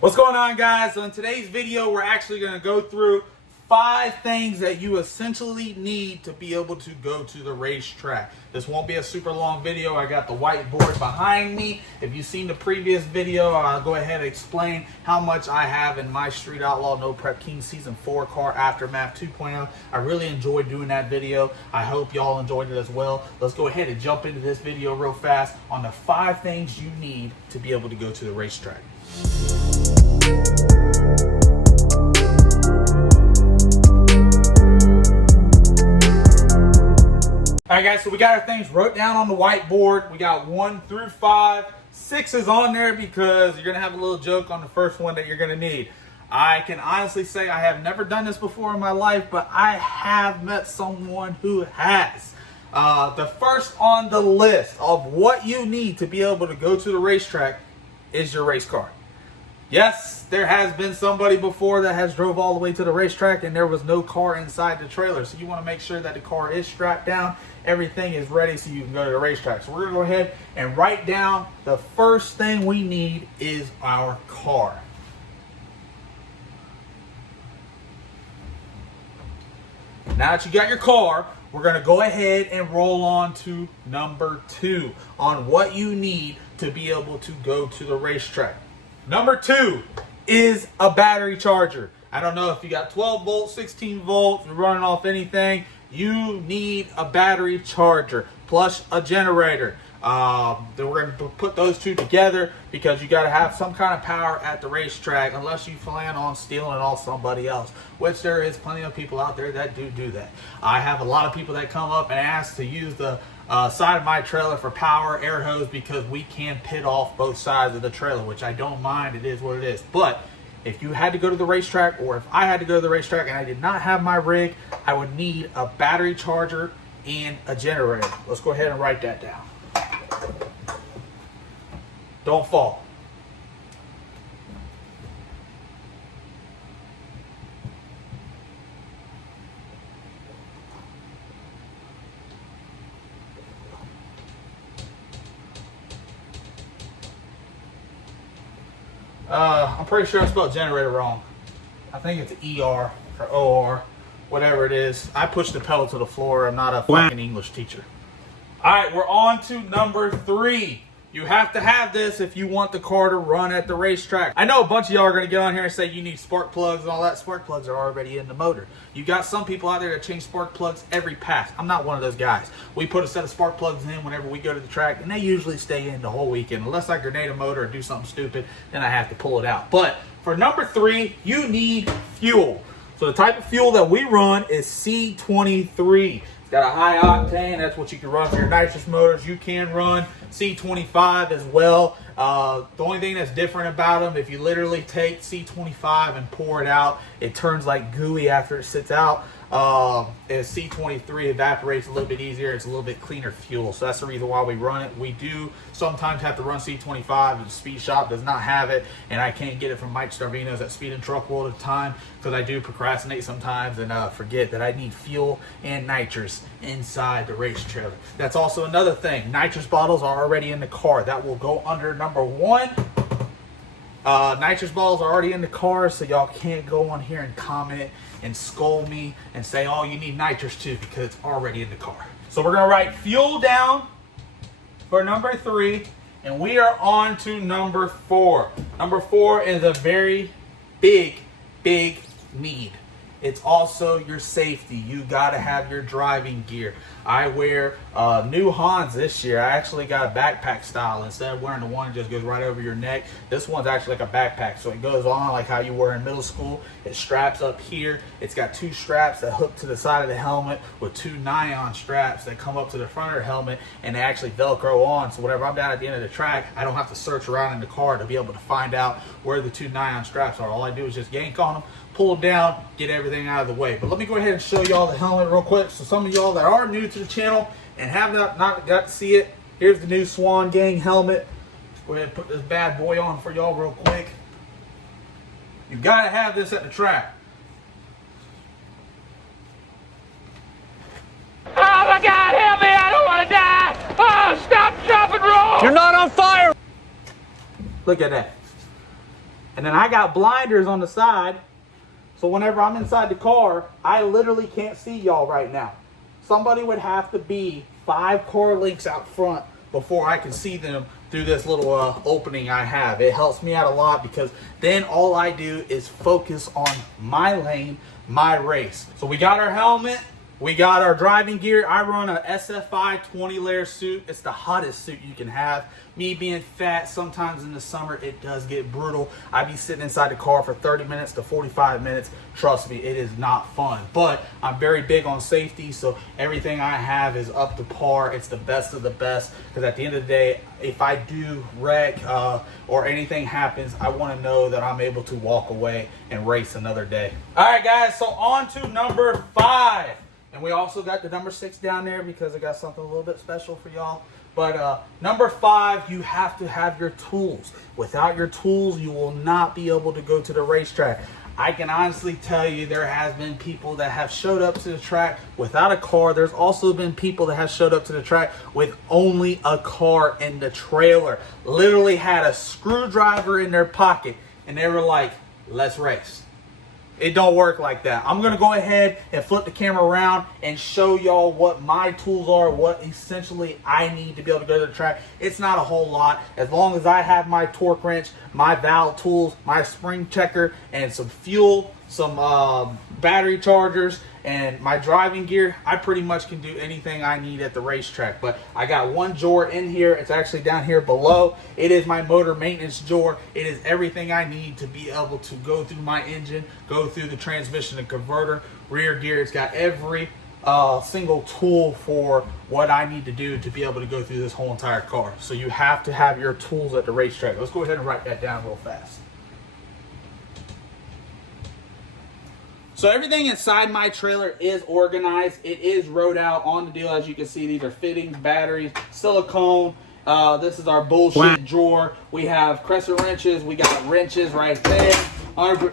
What's going on, guys? So in today's video, we're actually going to go through 5 things that you essentially need to be able to go to the racetrack. This won't be a super long video. I got the whiteboard behind me. If you've seen the previous video, I'll go ahead and explain how much I have in my Street Outlaw No Prep King Season 4 car Aftermath 2.0. I really enjoyed doing that video. I hope y'all enjoyed it as well. Let's go ahead and jump into this video real fast on the 5 things you need to be able to go to the racetrack. Alright guys, so we got our things wrote down on the whiteboard. We got 1 through 5. 6 is on there because you're going to have a little joke on the first one that you're going to need. I can honestly say I have never done this before in my life, but I have met someone who has. The first on the list of what you need to be able to go to the racetrack is your race car. Yes, there has been somebody before that has drove all the way to the racetrack and there was no car inside the trailer. So you want to make sure that the car is strapped down, everything is ready so you can go to the racetrack. So we're going to go ahead and write down the first thing we need is our car. Now that you got your car, we're going to go ahead and roll on to number 2 on what you need to be able to go to the racetrack. Number 2 is a battery charger. I don't know if you got 12 volts, 16 volts, you're running off anything. You need a battery charger plus a generator. Then we're going to put those two together because you got to have some kind of power at the racetrack unless you plan on stealing it off somebody else, which there is plenty of people out there that do that. I have a lot of people that come up and ask to use the side of my trailer for power air hose because we can pit off both sides of the trailer, which I don't mind. It is what it is. But if you had to go to the racetrack, or if I had to go to the racetrack and I did not have my rig, I would need a battery charger and a generator. Let's go ahead and write that down. Don't fall. I'm pretty sure I spelled generator wrong. I think it's ER or OR, whatever it is. I pushed the pedal to the floor. I'm not a fucking English teacher. All right, we're on to number 3. You have to have this if you want the car to run at the racetrack. I know a bunch of y'all are going to get on here and say you need spark plugs and all that. Spark plugs are already in the motor. You got some people out there that change spark plugs every pass. I'm not one of those guys. We put a set of spark plugs in whenever we go to the track, and they usually stay in the whole weekend. Unless I grenade a motor or do something stupid, then I have to pull it out. But for number 3, you need fuel. So the type of fuel that we run is C23. Got a high octane. That's what you can run for your nitrous motors. You can run C25 as well. The only thing that's different about them, if you literally take C25 and pour it out, it turns like gooey after it sits out. As C23 evaporates a little bit easier. It's a little bit cleaner fuel. So that's the reason why we run it. We do sometimes have to run C25, and the Speed Shop does not have it, and I can't get it from Mike Starvino's at Speed and Truck World at the time because I do procrastinate sometimes and forget that I need fuel and nitrous inside the race trailer. That's also another thing. Nitrous bottles are already in the car. That will go under number 1. Nitrous bottles are already in the car, so y'all can't go on here and comment and scold me and say, oh, you need nitrous too, because it's already in the car. So we're going to write fuel down for number 3, and we are on to number 4. Number 4 is a very big need. It's also your safety. You got to have your driving gear. I wear new Hans this year. I actually got a backpack style. Instead of wearing the one that just goes right over your neck, this one's actually like a backpack. So it goes on like how you were in middle school. It straps up here. It's got 2 straps that hook to the side of the helmet with 2 nylon straps that come up to the front of the helmet, and they actually Velcro on. So whenever I'm down at the end of the track, I don't have to search around in the car to be able to find out where the 2 nylon straps are. All I do is just yank on them, pull them down, get everything out of the way. But let me go ahead and show y'all the helmet real quick. So some of y'all that are new to the channel and have not got to see it, here's the new SWANGANG helmet. Go ahead and put this bad boy on for y'all real quick. You got to have this at the track. Oh my God, help me, I don't want to die. Oh, stop, drop, and roll. You're not on fire. Look at that. And then I got blinders on the side. So whenever I'm inside the car, I literally can't see y'all right now. Somebody would have to be 5 car lengths out front before I can see them through this little opening I have. It helps me out a lot because then all I do is focus on my lane, my race. So we got our helmet. We got our driving gear. I run a SFI 20-layer suit. It's the hottest suit you can have. Me being fat, sometimes in the summer, it does get brutal. I be sitting inside the car for 30 minutes to 45 minutes. Trust me, it is not fun. But I'm very big on safety, so everything I have is up to par. It's the best of the best. Because at the end of the day, if I do wreck or anything happens, I want to know that I'm able to walk away and race another day. All right, guys, so on to number 5. And we also got the number 6 down there because I got something a little bit special for y'all. But number 5, you have to have your tools. Without your tools, you will not be able to go to the racetrack. I can honestly tell you there has been people that have showed up to the track without a car. There's also been people that have showed up to the track with only a car in the trailer. Literally had a screwdriver in their pocket and they were like, let's race. It don't work like that. I'm going to go ahead and flip the camera around and show y'all what my tools are, what essentially I need to be able to go to the track. It's not a whole lot. As long as I have my torque wrench, my valve tools, my spring checker, and some fuel, some battery chargers, and my driving gear, I pretty much can do anything I need at the racetrack. But I got one drawer in here. It's actually down here below. It is my motor maintenance drawer. It is everything I need to be able to go through my engine, go through the transmission and converter, rear gear. It's got every single tool for what I need to do to be able to go through this whole entire car. So you have to have your tools at the racetrack. Let's go ahead and write that down real fast. So everything inside my trailer is organized. It is wrote out on the deal. As you can see, these are fittings, batteries, silicone. This is our bullshit drawer. We have crescent wrenches. We got wrenches right there.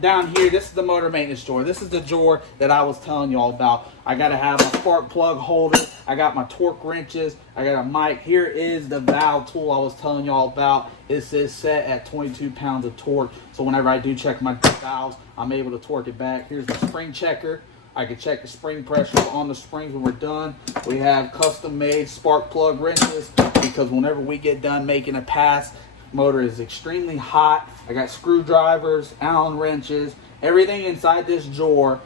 Down here, this is the motor maintenance drawer. This is the drawer that I was telling y'all about. I got to have my spark plug holder. I got my torque wrenches. I got a mic. Here is the valve tool I was telling y'all about. This is set at 22 pounds of torque. So whenever I do check my valves, I'm able to torque it back. Here's the spring checker. I can check the spring pressure on the springs when we're done. We have custom made spark plug wrenches because whenever we get done making a pass, motor is extremely hot. I got screwdrivers, Allen wrenches, everything inside this drawer.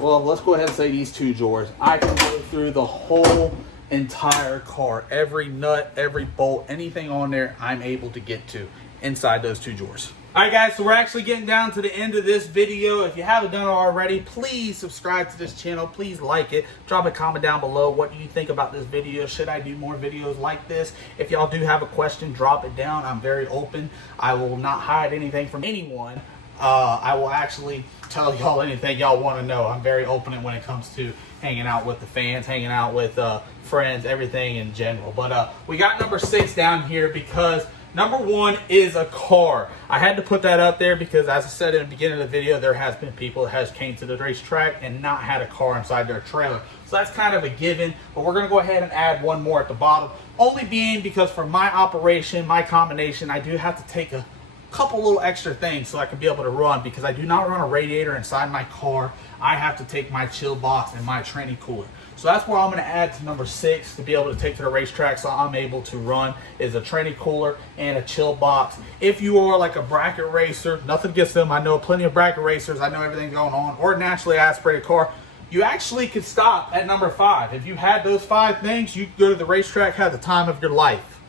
Well, let's go ahead and say these 2 drawers. I can go through the whole entire car. Every nut, every bolt, anything on there, I'm able to get to inside those 2 drawers. All right, guys, so we're actually getting down to the end of this video. If you haven't done it already, please subscribe to this channel. Please like it. Drop a comment down below. What do you think about this video? Should I do more videos like this? If y'all do have a question, drop it down. I'm very open. I will not hide anything from anyone. I will actually tell y'all anything y'all want to know. I'm very open when it comes to hanging out with the fans, hanging out with friends, everything in general. But we got number 6 down here because number 1 is a car. I had to put that up there because, as I said in the beginning of the video, there has been people that has came to the racetrack and not had a car inside their trailer. So that's kind of a given, but we're going to go ahead and add one more at the bottom. Only being because for my operation, my combination, I do have to take a couple little extra things so I can be able to run because I do not run a radiator inside my car. I have to take my chill box and my tranny cooler. So that's what I'm going to add to number 6 to be able to take to the racetrack so I'm able to run is a tranny cooler and a chill box. If you are like a bracket racer, nothing against them. I know plenty of bracket racers. I know everything going on. Or naturally aspirated car. You actually could stop at number 5. If you had those 5 things, you could go to the racetrack, have the time of your life.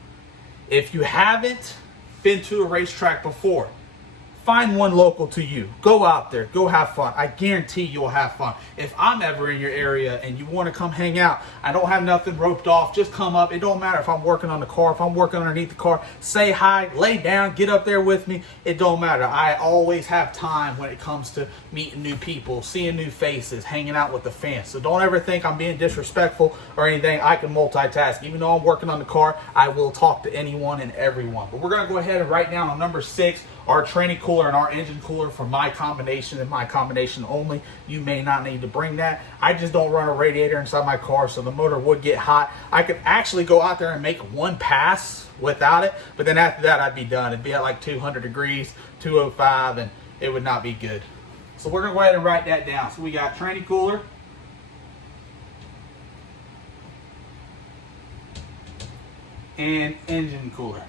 If you haven't been to a racetrack before, find one local to you. Go out there. Go have fun. I guarantee you'll have fun. If I'm ever in your area and you want to come hang out, I don't have nothing roped off. Just come up. It don't matter if I'm working on the car, if I'm working underneath the car. Say hi, lay down, get up there with me. It don't matter. I always have time when it comes to meeting new people, seeing new faces, hanging out with the fans. So don't ever think I'm being disrespectful or anything. I can multitask. Even though I'm working on the car, I will talk to anyone and everyone. But we're going to go ahead and write down on number 6, our tranny cooler and our engine cooler for my combination and my combination only. You may not need to bring that. I just don't run a radiator inside my car, so the motor would get hot. I could actually go out there and make one pass without it, but then after that I'd be done. It'd be at like 200 degrees, 205, and it would not be good. So we're gonna go ahead and write that down. So we got tranny cooler, and engine cooler.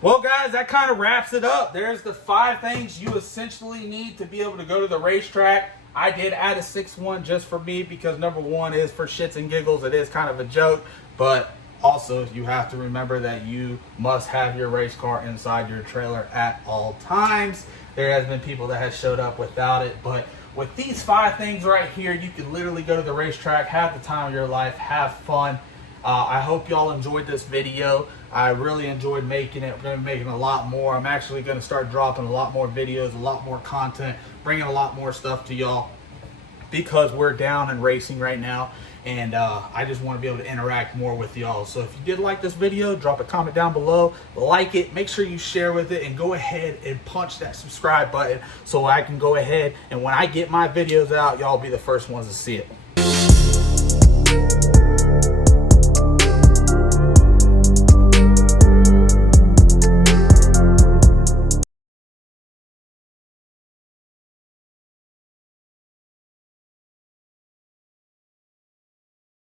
Well, guys, that kind of wraps it up. There's the 5 things you essentially need to be able to go to the racetrack. I did add a 6th one just for me because number 1 is for shits and giggles. It is kind of a joke, but also you have to remember that you must have your race car inside your trailer at all times. There has been people that have showed up without it, but with these 5 things right here, you can literally go to the racetrack, have the time of your life, have fun. I hope y'all enjoyed this video. I really enjoyed making it. We're going to be making a lot more. I'm actually going to start dropping a lot more videos, a lot more content, bringing a lot more stuff to y'all because we're down in racing right now, and I just want to be able to interact more with y'all. So if you did like this video, drop a comment down below, like it, make sure you share with it, and go ahead and punch that subscribe button so I can go ahead and when I get my videos out, y'all be the first ones to see it.